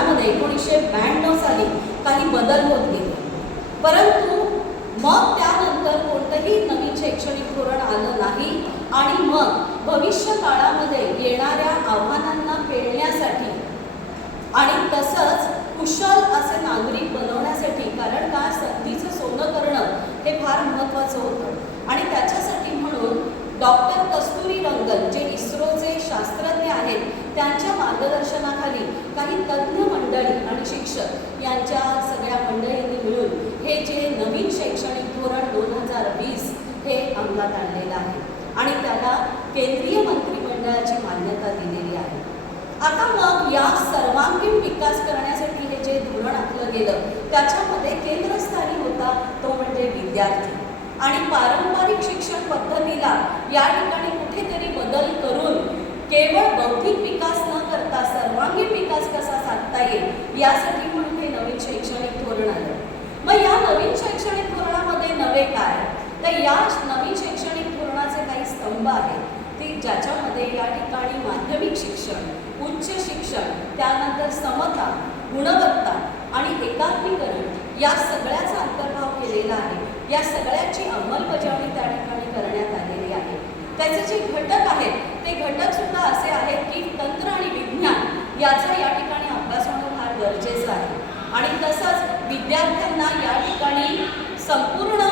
धोरणामध्ये एकोणीसशे ब्याण्णव साली काही बदल होत गेले. परंतु मग त्यानंतर कोणतंही नवीन शैक्षणिक धोरण आलं नाही आणि मग भविष्य काळामध्ये येणाऱ्या आव्हानांना पेळण्यासाठी आणि तसंच कुशल असे नागरिक बनवण्यासाठी कारण का संधीचं सोनं करणं हे फार महत्त्वाचं होतं. आणि त्याच्यासाठी म्हणून डॉक्टर कस्तुरी रंगन जे इस्रोचे शास्त्रज्ञ आहेत त्यांच्या मार्गदर्शनाखाली काही तज्ज्ञ मंडळी आणि शिक्षक यांच्या सगळ्या मंडळींनी मिळून हे जे नवीन शैक्षणिक धोरण दोन हजार वीस हे अंमलात आणलेलं आहे. आणि त्याला केंद्रीय मंत्रिमंडळाची मान्यता दिलेली आहे. आता मग या सर्वांगीण विकास करण्यासाठी हे जे धोरण आखलं गेलं त्याच्यामध्ये केंद्रस्थानी होता तो म्हणजे विद्यार्थी. आणि पारंपरिक शिक्षण पद्धतीला या ठिकाणी कुठेतरी बदल करून केवळ बौद्धिक विकास न करता सर्वांगीण विकास यासाठी म्हणून हे नवीन शैक्षणिक धोरण आलं. मग या नवीन शैक्षणिक धोरणामध्ये नवे काय? तर या नवीन शैक्षणिक धोरणाचे काही स्तंभ आहेत. की ज्याच्यामध्ये या ठिकाणी माध्यमिक शिक्षण उच्च शिक्षण त्यानंतर समता गुणवत्ता आणि एकात्मीकरण या सगळ्याचा अंतर्भाव केलेला आहे. या सगळ्याची अंमलबजावणी त्या ठिकाणी करण्यात आलेली आहे. त्याचे जे घटक आहेत ते घटक सुद्धा असे आहेत की तंत्र आणि विज्ञान याचा या ठिकाणी गरजेचं आहे. आणि तसंच विद्यार्थ्यांना या ठिकाणी संपूर्ण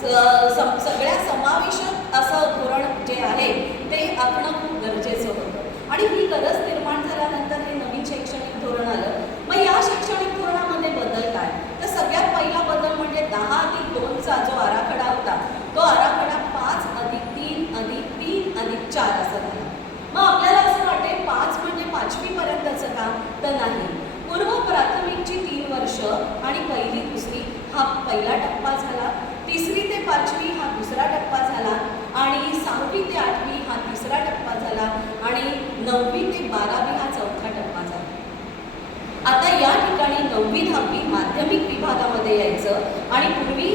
सगळ्या समावेशक असं धोरण जे आहे ते आखणं खूप गरजेचं होतं. आणि ही गरज निर्माण झाल्यानंतर हे नवीन शैक्षणिक धोरण आलं. मग या शैक्षणिक धोरणामध्ये बदल काय? तर सगळ्यात पहिला बदल म्हणजे दहा अधिक दोनचा जो आराखडा होता तो आराखडा पाच अधिक तीन अधिक तीन अधिक चार असा झाला. मग आपल्याला असं वाटेल पाच म्हणजे पाचवीपर्यंतचं काम तर नाही. पुढची तीन वर्ष आणि पहिली दुसरी हा पहिला टप्पा झाला. तिसरी ते पाचवी हा दुसरा टप्पा झाला. आणि सहावी ते आठवी हा तिसरा टप्पा झाला. आणि नववी ते बारावी हा चौथा टप्पा झाला. आता या ठिकाणी नववी दहावी माध्यमिक विभागामध्ये यायचं आणि पूर्वी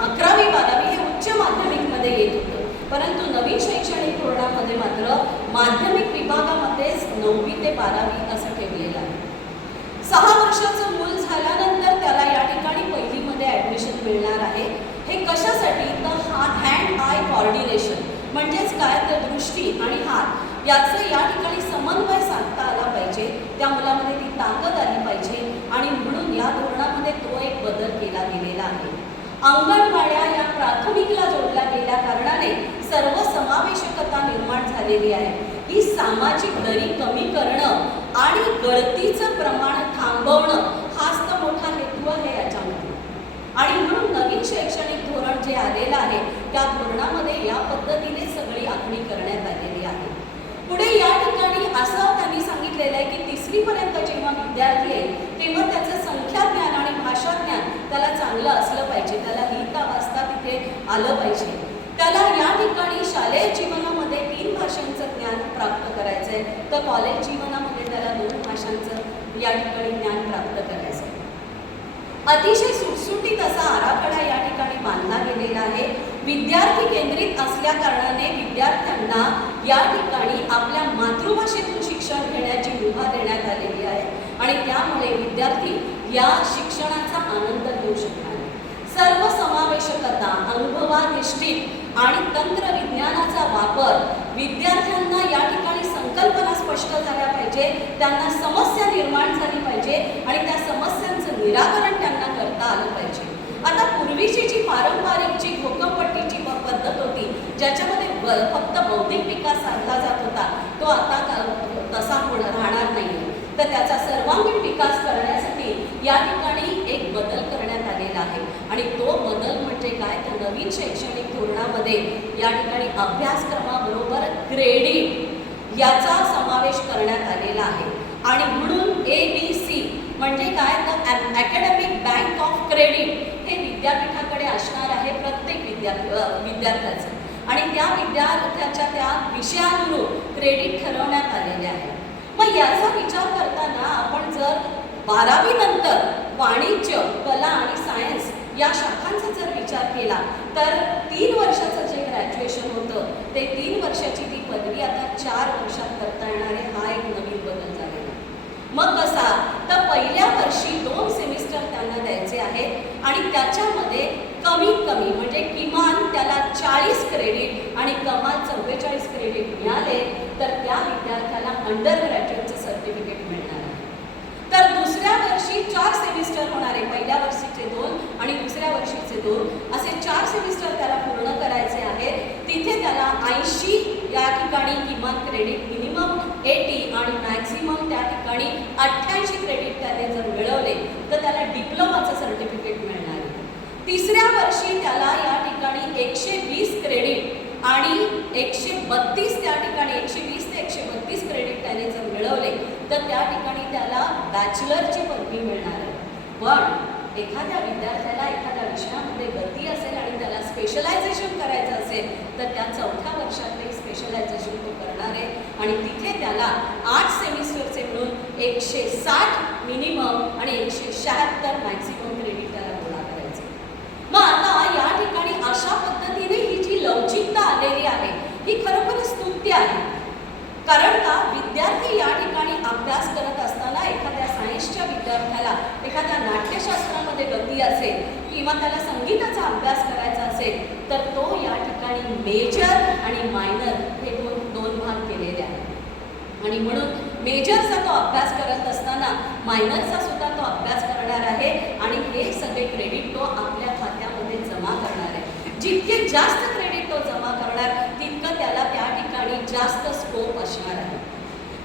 अकरावी बारावी हे उच्च माध्यमिकमध्ये येत होतं. परंतु नवीन शैक्षणिक धोरणामध्ये मात्र माध्यमिक विभागामध्येच नववी ते बारावी असं वर्षाचं मूल झाल्यानंतर त्याला या ठिकाणी पहिलीमध्ये ॲडमिशन मिळणार आहे. हे कशासाठी? तर हात हँड आय कॉर्डिनेशन म्हणजेच काय? तर दृष्टी आणि हात. याचं या ठिकाणी समन्वय साधता आला पाहिजे. त्या मुलामध्ये ती ताकद आली पाहिजे. आणि म्हणून या धोरणामध्ये तो एक बदल केला गेलेला आहे. अंगणवाड्या या प्राथमिकला जोडल्या गेल्या कारणाने सर्व समावेशकता निर्माण झालेली आहे. ही सामाजिक दरी कमी करणं आणि गळतीचं प्रमाण थांबवणं हाच तर मोठा हेतू आहे याच्यामध्ये. आणि म्हणून नवीन शैक्षणिक धोरण जे आलेलं आहे त्या धोरणामध्ये या पद्धतीने सगळी आखणी करण्यात आलेली आहे. पुढे या ठिकाणी असं त्यांनी सांगितलेलं आहे की तिसरीपर्यंत जेव्हा विद्यार्थी आहे तेव्हा त्याचं संख्या ज्ञान आणि भाषा ज्ञान त्याला चांगलं असलं पाहिजे त्याला लिहिता वाचता तिथे आलं पाहिजे. त्याला या ठिकाणी शालेय जीवन भाषांचं ज्ञान प्राप्त करायचं आहे तर कॉलेज जीवनामध्ये त्याला दोन भाषांचं या ठिकाणी ज्ञान प्राप्त करायचं आहे अतिशय सुटसुटीत असा आराखडा या ठिकाणी बांधला गेलेला आहे. विद्यार्थी केंद्रित असल्या कारणाने विद्यार्थ्यांना या ठिकाणी आपल्या मातृभाषेतून शिक्षण घेण्याची मुभा देण्यात आलेली आहे. आणि त्यामुळे विद्यार्थी या शिक्षणाचा आनंद घेऊ शकणार सर्व समावेशकता अनुभवाधिष्ठित आणि तंत्रविज्ञानाचा वापर विद्यार्थ्यांना या ठिकाणी संकल्पना स्पष्ट झाल्या पाहिजे त्यांना समस्या निर्माण झाली पाहिजे आणि त्या समस्यांचं निराकरण त्यांना करता आलं पाहिजे. आता पूर्वीची जी पारंपरिक जी घोकंपट्टीची पद्धत होती ज्याच्यामध्ये फक्त बौद्धिक विकास साधला जात होता तो आता तसा होणार राहणार नाही तर त्याचा सर्वांगीण विकास करण्यासाठी या ठिकाणी एक बदल करण्यात आलेला आहे आणि तो बदल म्हणजे काय? तर नवीन शैक्षणिक धोरणामध्ये या ठिकाणी अभ्यासक्रमाबरोबर क्रेडिट याचा समावेश करण्यात आलेला आहे. आणि म्हणून ए बी सी म्हणजे काय? तर अकॅडमिक बँक ऑफ क्रेडिट हे विद्यापीठाकडे असणार आहे प्रत्येक विद्या विद्यार्थ्याचं. आणि त्या विद्यार्थ्याच्या त्या विषयानुरूप क्रेडिट ठरवण्यात आलेले आहे. मग याचा विचार करताना आपण जर बारावी नंतर वाणिज्य कला आणि सायन्स या शाखांचा जर विचार केला तर तीन वर्षाचं जे ग्रॅज्युएशन होतं ते तीन वर्षाची ती पदवी आता चार वर्षात करता येणार आहे. हा एक नवीन बदल झालेला मग कसा? तर पहिल्या वर्षी दोन सेमिस्टर त्यांना द्यायचे आहे आणि त्याच्यामध्ये कमीत कमी म्हणजे किमान त्याला चाळीस क्रेडिट आणि कमाल चव्वेचाळीस क्रेडिट मिळाले तर त्या विद्यार्थ्याला अंडर ग्रॅज्युएटचं सर्टिफिकेट मिळणार आहे तर दुसऱ्या वर्षी चार सेमिस्टर होणार आहे पहिल्या वर्षीचे दोन आणि दुसऱ्या वर्षीचे दोन. असे चार सेमिस्टर त्याला पूर्ण करायचे आहेत. तिथे त्याला ऐंशी या ठिकाणी किमान क्रेडिट मिनिमम एटी आणि मॅक्झिमम त्या ठिकाणी अठ्ठ्याऐंशी क्रेडिट त्याने जर मिळवले तर त्याला डिप्लोमाचं सर्टिफिकेट मिळणार आहे. तिसऱ्या वर्षी त्याला या ठिकाणी एकशे वीस क्रेडिट आणि एकशे बत्तीस त्या ठिकाणी एकशे वीस ते एकशे बत्तीस क्रेडिट त्याने जर मिळवले तर त्या ठिकाणी त्याला बॅचलरची पदवी मिळणार आहे. पण एखाद्या विद्यार्थ्याला एखाद्या विषयामध्ये गती असेल आणि त्याला स्पेशलायझेशन करायचं असेल तर त्या चौथ्या वर्षातले स्पेशलायझेशन तो करणार आहे. आणि तिथे त्याला आठ सेमिस्टरचे मिळून एकशे साठ मिनिमम आणि एकशे शहात्तर मॅक्सिमम क्रेडिट त्याला गोळा करायचे मग आता या ठिकाणी अशा पद्धतीने ही जी लवचिकता आलेली आहे ही खरोखर स्तुत्य आहे. कारण का? विद्यार्थी या ठिकाणी अभ्यास करत असताना एखाद्या सायन्सच्या विद्यार्थ्याला एखाद्या नाट्यशास्त्रामध्ये गती असेल किंवा त्याला संगीताचा अभ्यास करायचा असेल तर तो या ठिकाणी मेजर आणि मायनर हे दोन दोन भाग केलेले आहेत. आणि म्हणून मेजरचा तो अभ्यास करत असताना मायनरचा सुद्धा तो अभ्यास करणार आहे आणि हे सगळे क्रेडिट तो आपल्या खात्यामध्ये जमा करणार आहे. जितके जास्त क्रेडिट तो जमा करणार तितकं त्याला त्या ठिकाणी जास्त असणार आहे.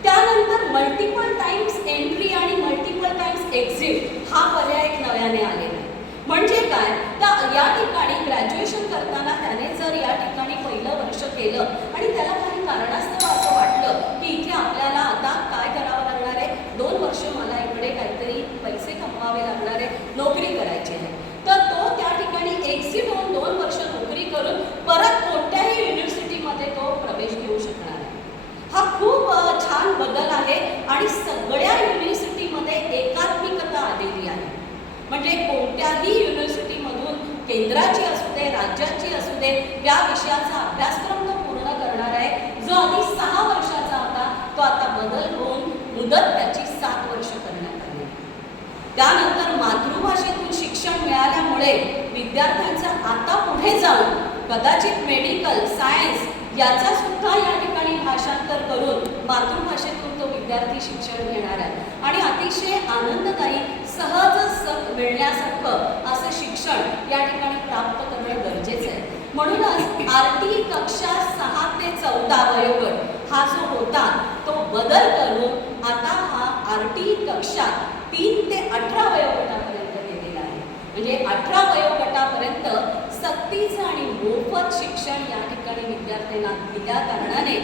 त्यानंतर मल्टिपल टाइम्स एंट्री आणि मल्टिपल टाइम्स एक्झिट हा पर्याय एक नव्याने आलेला आहे. म्हणजे काय? तर या ठिकाणी ग्रॅज्युएशन करताना त्याने जर या ठिकाणी पहिलं वर्ष केलं आणि त्याला काही कारणास्तव असं वाटलं की इथे आपल्याला आता काय करावं लागणार आहे दोन वर्ष मला इकडे काहीतरी पैसे कमवावे लागणार आहे नोकरी करायची आहे तर तो त्या ठिकाणी एक्झिट होऊन दोन वर्ष नोकरी करून परत कोणत्याही युनिव्हर्सिटीमध्ये तो प्रवेश घेऊ शकणार आहे हा खूप अ, छान बदल आहे आणि सगळ्या युनिव्हर्सिटीमध्ये एकात्मिकता आलेली आहे म्हणजे कोणत्याही युनिव्हर्सिटीमधून केंद्राची असू दे राज्याची असू दे या विषयाचा अभ्यासक्रम तो पूर्ण करणार आहे. जो आधी सहा वर्षाचा होता तो आता बदल होऊन मुदत त्याची सात वर्ष करण्यात आली. त्यानंतर मातृभाषेतून शिक्षण मिळाल्यामुळे विद्यार्थ्यांचं आता पुढे जाऊन कदाचित मेडिकल सायन्स याचा सुद्धा भाषांतर करून मातृभाषेतून तो विद्यार्थी शिक्षण घेणार आहे. आणि अतिशय आनंददायी सहज मिळण्यासारखं असं शिक्षण या ठिकाणी प्राप्त करणं गरजेचं आहे. म्हणूनच आर टी कक्षा सहा ते चौदा वयोगट हा जो होता तो बदल करून आता हा आर टी कक्षा तीन ते अठरा वयोगटापर्यंत गेलेला आहे. म्हणजे अठरा वयोगटापर्यंत सक्तीचं आणि मोफत शिक्षण या ठिकाणी विद्यार्थ्यांना दिल्या कारणाने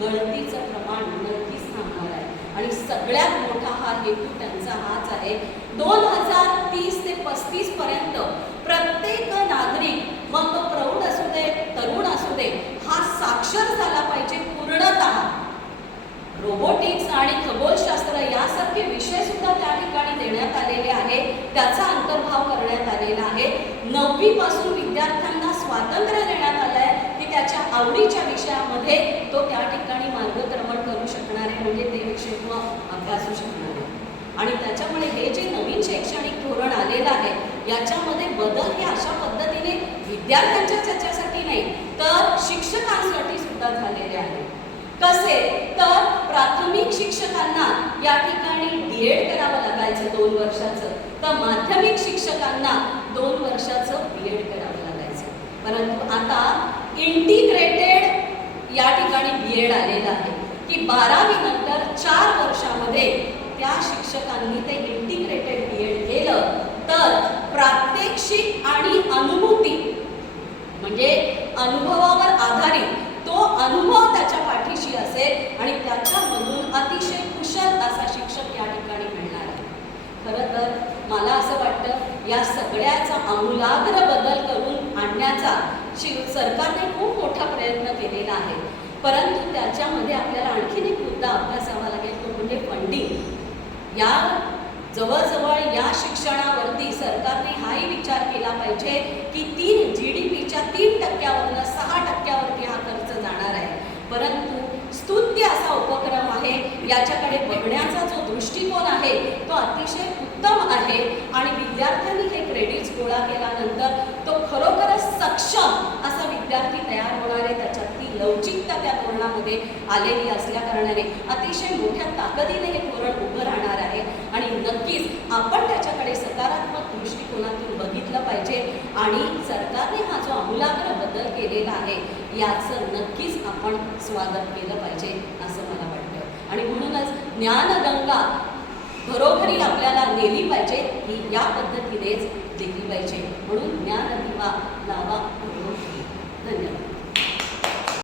गळतीचं प्रमाण नक्कीच थांबणार आहे. आणि सगळ्यात मोठा हा हेतू त्यांचा हाच आहे. दोन हजार तीस ते पस्तीस पर्यंत प्रत्येक नागरिक मग तो प्रौढ असू दे तरुण असू दे हा साक्षर झाला पाहिजे पूर्णतः. रोबोटिक्स आणि खगोलशास्त्र यासारखे विषय सुद्धा त्या ठिकाणी देण्यात आलेले आहे. त्याचा अंतर्भाव करण्यात आलेला आहे. नववीपासून विद्यार्थ्यांना स्वातंत्र्य देण्यात आलं आहे त्याच्या आवडीच्या विषयामध्ये तो त्या ठिकाणी मार्गक्रमण करू शकणार आहे म्हणजे ते विषय किंवा अभ्यासू शकणार आहे. आणि त्याच्यामुळे हे जे नवीन शैक्षणिक धोरण आलेलं आहे याच्यामध्ये बदल हे अशा पद्धतीने विद्यार्थ्यांच्या त्याच्यासाठी नाही तर शिक्षकांसाठी सुद्धा झालेले आहे. कसे? तर प्राथमिक शिक्षकांना या ठिकाणी डी एड करावं लागायचं दोन वर्षाचं तर माध्यमिक शिक्षकांना दोन वर्षाचं बी एड करावं लागायचं. परंतु आता इंटिग्रेटेड या ठिकाणी बी एड आलेलं आहे. की बारावी नंतर चार वर्षामध्ये त्या शिक्षकांनी ते इंटिग्रेटेड बी एड केलं तर प्रात्यक्षिक आणि अनुभूती म्हणजे अनुभवावर आधारित तो अनुभव त्याच्या पाठीशी असेल आणि त्याच्यामधून अतिशय कुशल असा शिक्षक या ठिकाणी मिळणार आहे. खरं तर मला असं वाटतं या सगळ्याचा आमूलाग्र बदल करून आणण्याचा सरकारने खूप मोठा प्रयत्न केलेला आहे. परंतु त्याच्यामध्ये आपल्याला आणखीन एक मुद्दा अभ्यासावा लागेल तो म्हणजे फंडिंग या जवळजवळ या शिक्षणावरती सरकारने हाही विचार केला पाहिजे की तीन जी डी पीच्या तीन टक्क्यावरनं सहा टक्क्यावरती हा खर्च जाणार आहे. परंतु स्तुत्य असा उपक्रम आहे याच्याकडे बघण्याचा जो दृष्टिकोन आहे तो अतिशय उत्तम आहे आणि विद्यार्थ्यांनी हे क्रेडिट्स गोळा केल्यानंतर तो खरोखर सक्षम असा विद्यार्थी तयार होणार आहे त्याच्यातली लवचिकता त्या धोरणामध्ये आलेली असल्या कारणाने अतिशय मोठ्या ताकदीने हे धोरण उभं राहणार आहे. आणि नक्कीच आपण त्याच्याकडे सकारात्मक दृष्टिकोनातून बघितलं पाहिजे आणि सरकारने हा जो आमूलाग्र बदल केलेला आहे याचं नक्कीच आपण स्वागत केलं पाहिजे असं मला वाटतं आणि म्हणूनच ज्ञानगंगा घरोघरी आपल्याला नेली पाहिजे ही या पद्धतीनेच दिली पाहिजे. म्हणून ज्ञान दिवा लावा.